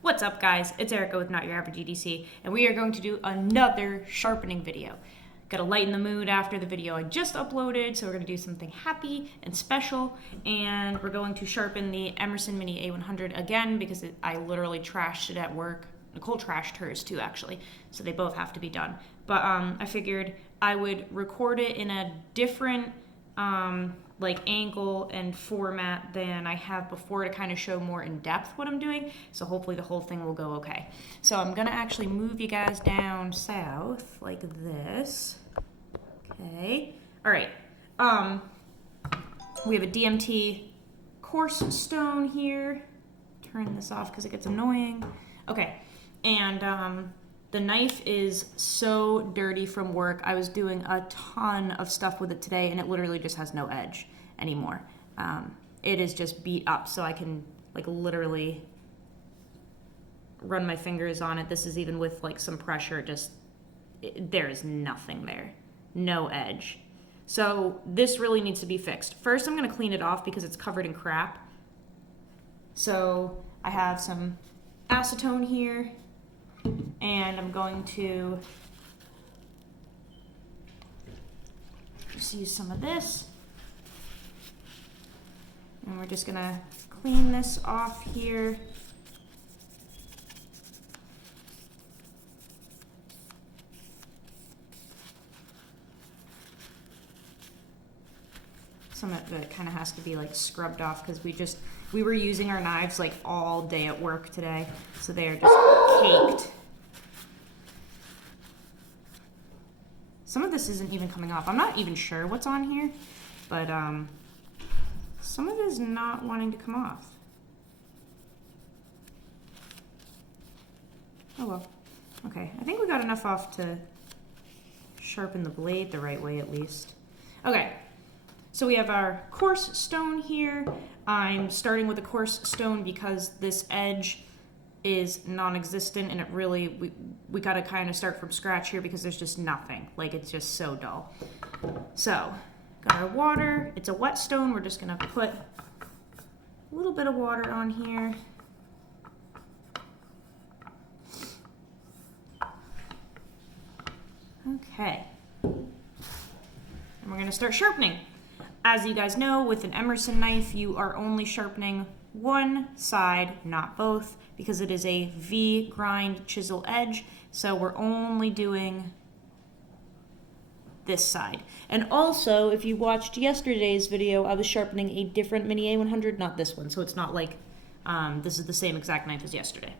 What's up, guys? It's Erica with Not Your Average EDC, and we are going to do another sharpening video. Gotta lighten the mood after the video I just uploaded, so we're gonna do something happy and special, and we're going to sharpen the Emerson Mini A100 again because I literally trashed it at work. Nicole trashed hers too, actually, so they both have to be done. But I figured I would record it in a different angle and format than I have before to kind of show more in depth what I'm doing. So hopefully the whole thing will go okay. So I'm gonna actually move you guys down south like this. Okay. All right. We have a DMT coarse stone here. Turn this off because it gets annoying. Okay. And the knife is so dirty from work. I was doing a ton of stuff with it today, and it literally just has no edge anymore. It is just beat up, so I can literally run my fingers on it. This is even with some pressure. There is nothing there, no edge. So this really needs to be fixed. First, I'm gonna clean it off because it's covered in crap. So I have some acetone here, and I'm going to just use some of this. And we're just gonna clean this off here. Some of it kind of has to be scrubbed off because we were using our knives all day at work today, so they are just caked. Some of this isn't even coming off. I'm not even sure what's on here, but some of it is not wanting to come off. Oh well. Okay, I think we got enough off to sharpen the blade the right way at least. Okay. So we have our coarse stone here. I'm starting with a coarse stone because this edge is non-existent, and it really, we gotta kind of start from scratch here because there's just nothing. It's just so dull. So, got our water. It's a wet stone. We're just gonna put a little bit of water on here. Okay. And we're gonna start sharpening. As you guys know, with an Emerson knife, you are only sharpening one side, not both, because it is a V grind chisel edge. So we're only doing this side. And also, if you watched yesterday's video, I was sharpening a different Mini A100, not this one. So it's not this is the same exact knife as yesterday.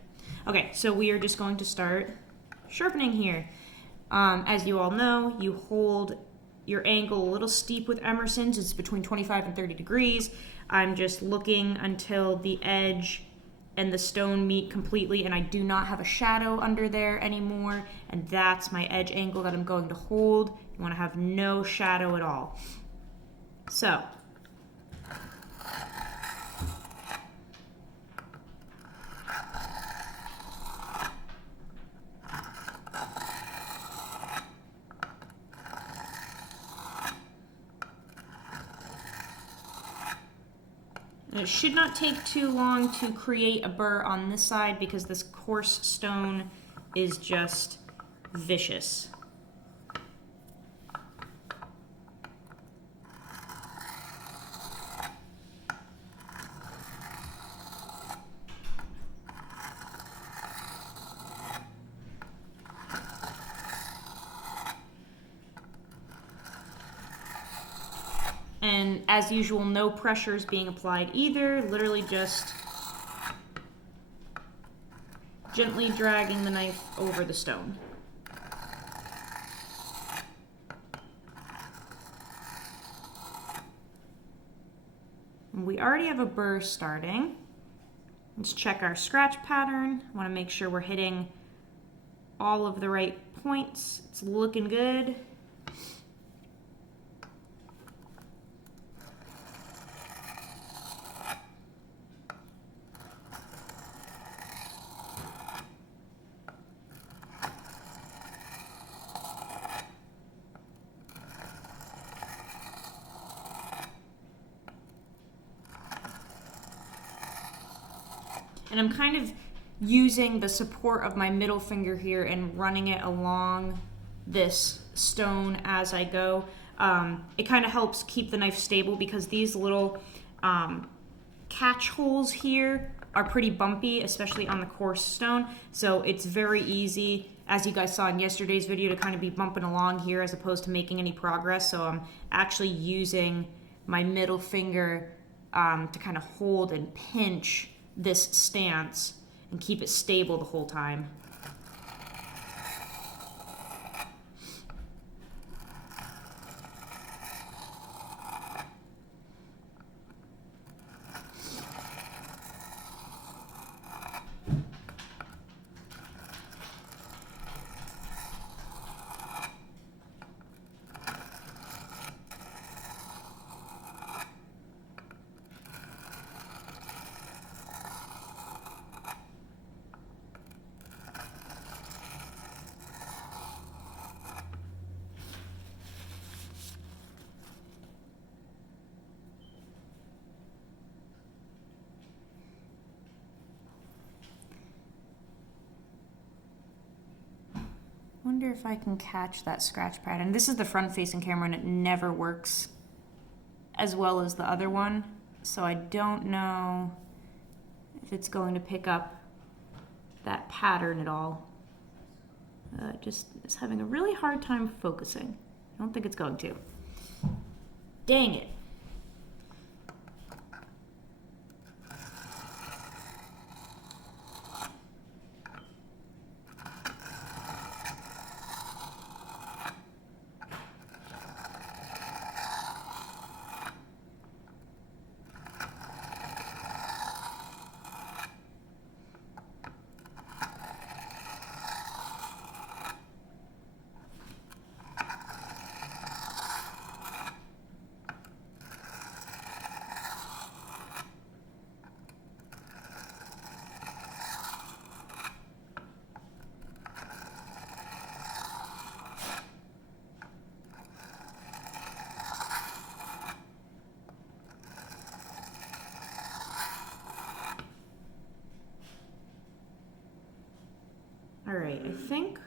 Okay, so we are just going to start sharpening here. As you all know, you hold your angle a little steep with Emerson's. It's between 25 and 30 degrees. I'm just looking until the edge and the stone meet completely, and I do not have a shadow under there anymore, and that's my edge angle that I'm going to hold. You want to have no shadow at all. So, it should not take too long to create a burr on this side because this coarse stone is just vicious. And as usual, no pressure is being applied either. Literally just gently dragging the knife over the stone. And we already have a burr starting. Let's check our scratch pattern. I want to make sure we're hitting all of the right points. It's looking good. And I'm kind of using the support of my middle finger here and running it along this stone as I go. It kind of helps keep the knife stable because these little catch holes here are pretty bumpy, especially on the coarse stone. So it's very easy, as you guys saw in yesterday's video, to kind of be bumping along here as opposed to making any progress. So I'm actually using my middle finger to kind of hold and pinch this stance and keep it stable the whole time. Wonder if I can catch that scratch pattern. This is the front-facing camera and it never works as well as the other one, so I don't know if it's going to pick up that pattern at all. Just is having a really hard time focusing. I don't think it's going to. Dang it. All right, I think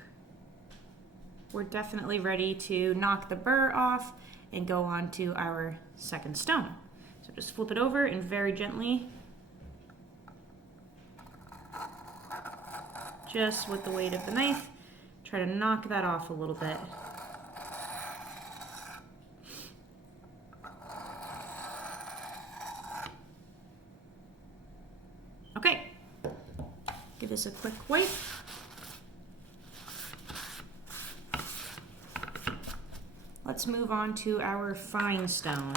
we're definitely ready to knock the burr off and go on to our second stone. So just flip it over and very gently, just with the weight of the knife, try to knock that off a little bit. Okay, give this a quick wipe. Let's move on to our fine stone.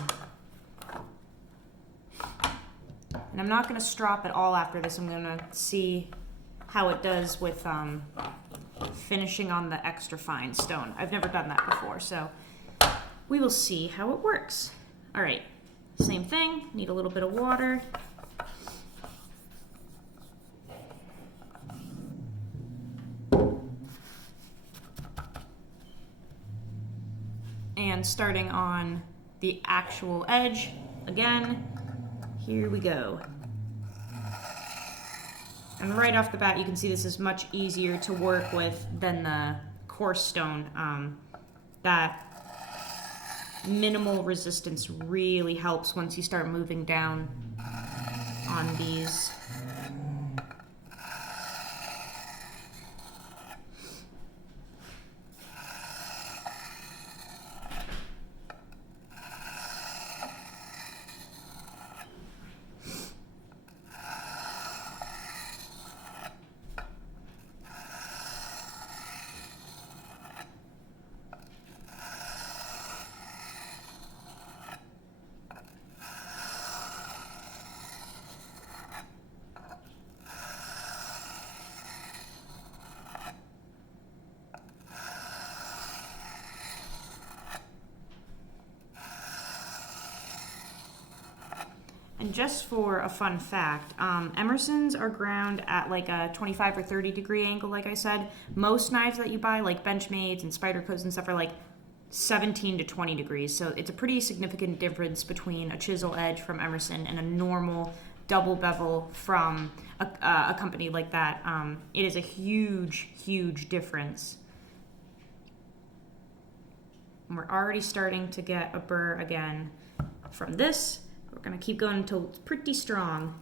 And I'm not going to strop it all after this. I'm going to see how it does with finishing on the extra fine stone. I've never done that before, so we will see how it works. All right, same thing, need a little bit of water. And starting on the actual edge, again, here we go. And right off the bat, you can see this is much easier to work with than the coarse stone. That minimal resistance really helps once you start moving down on these. And just for a fun fact, Emerson's are ground at like a 25 or 30 degree angle, like I said. Most knives that you buy, like Benchmades and Spyderco's and stuff, are like 17 to 20 degrees. So it's a pretty significant difference between a chisel edge from Emerson and a normal double bevel from a company like that. It is a huge, huge difference. And we're already starting to get a burr again from this. We're going to keep going until it's pretty strong.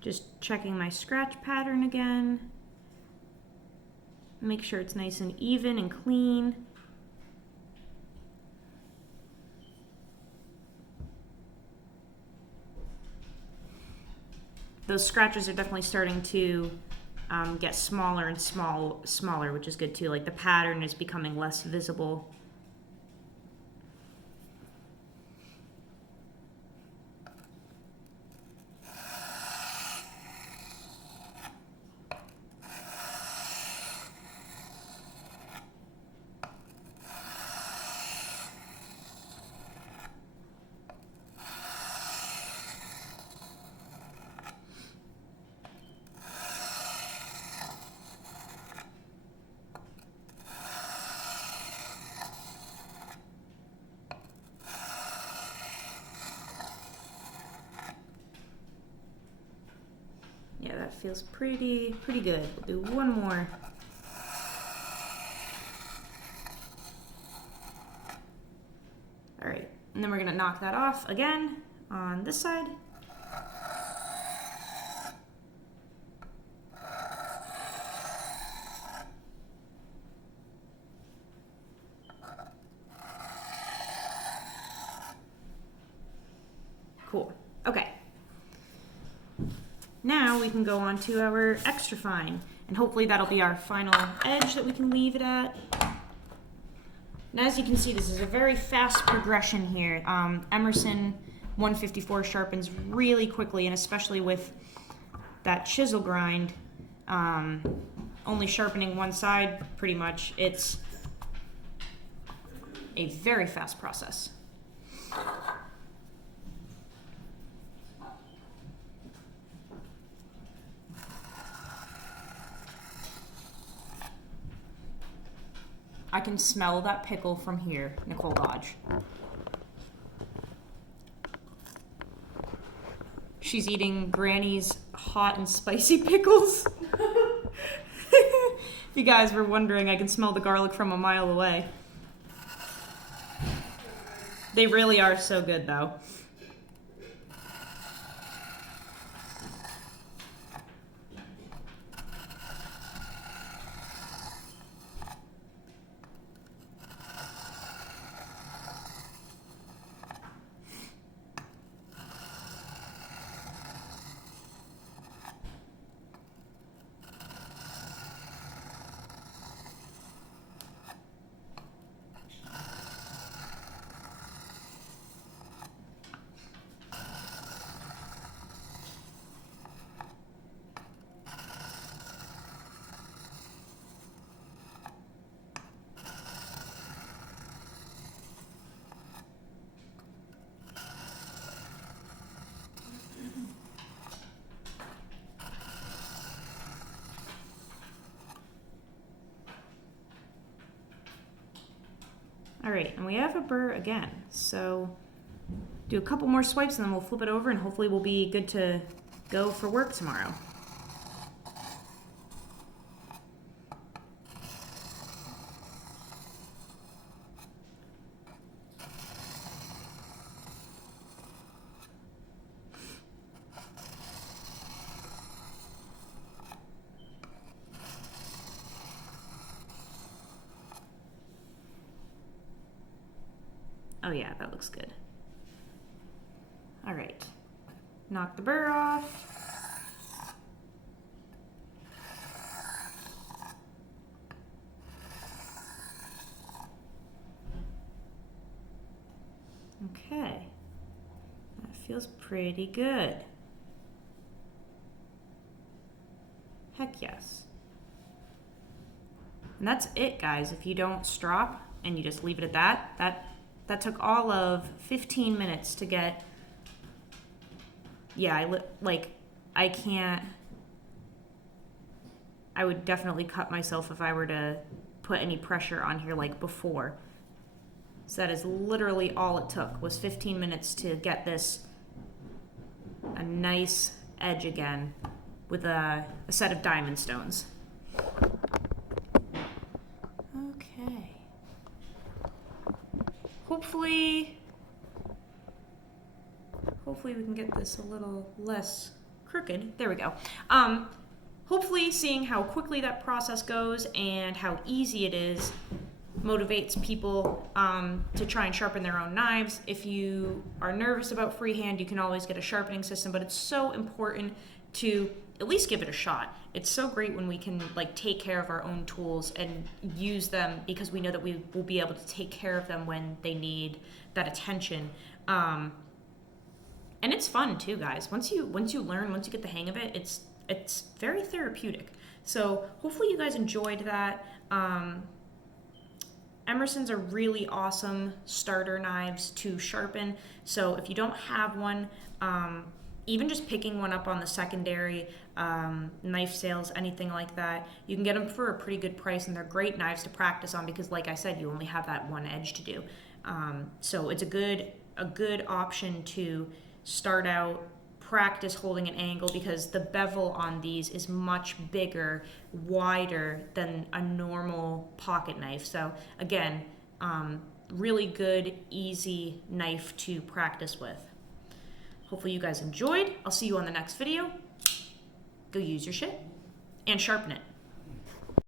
Just checking my scratch pattern again. Make sure it's nice and even and clean. Those scratches are definitely starting to get smaller and smaller, which is good too. Like the pattern is becoming less visible. Yeah, that feels pretty good. We'll do one more. All right, and then we're gonna knock that off again on this side. Cool, okay. Now we can go on to our extra fine, and hopefully that'll be our final edge that we can leave it at. And as you can see, this is a very fast progression here. Emerson 154 sharpens really quickly, and especially with that chisel grind, only sharpening one side pretty much, it's a very fast process. I can smell that pickle from here, Nicole Dodge. She's eating Granny's hot and spicy pickles. If you guys were wondering, I can smell the garlic from a mile away. They really are so good, though. All right, and we have a burr again. So do a couple more swipes and then we'll flip it over and hopefully we'll be good to go for work tomorrow. Oh yeah, that looks good. All right, knock the burr off. Okay, that feels pretty good. Heck yes. And that's it, guys. If you don't strop and you just leave it at that took all of 15 minutes to get. Yeah, I would definitely cut myself if I were to put any pressure on here like before. So that is literally all it took, was 15 minutes to get this a nice edge again with a set of diamond stones. Okay. Hopefully we can get this a little less crooked. There we go. Hopefully seeing how quickly that process goes and how easy it is motivates people to try and sharpen their own knives. If you are nervous about freehand, you can always get a sharpening system, but it's so important to at least give it a shot. It's so great when we can like take care of our own tools and use them, because we know that we will be able to take care of them when they need that attention. And it's fun too, guys. Once you learn, once you get the hang of it, it's very therapeutic. So hopefully you guys enjoyed that. Emerson's are really awesome starter knives to sharpen. So if you don't have one, even just picking one up on the secondary knife sales, anything like that, you can get them for a pretty good price, and they're great knives to practice on because, like I said, you only have that one edge to do. So it's a good option to start out, practice holding an angle, because the bevel on these is much bigger, wider than a normal pocket knife. So again, really good, easy knife to practice with. Hopefully you guys enjoyed. I'll see you on the next video. Go use your shit and sharpen it.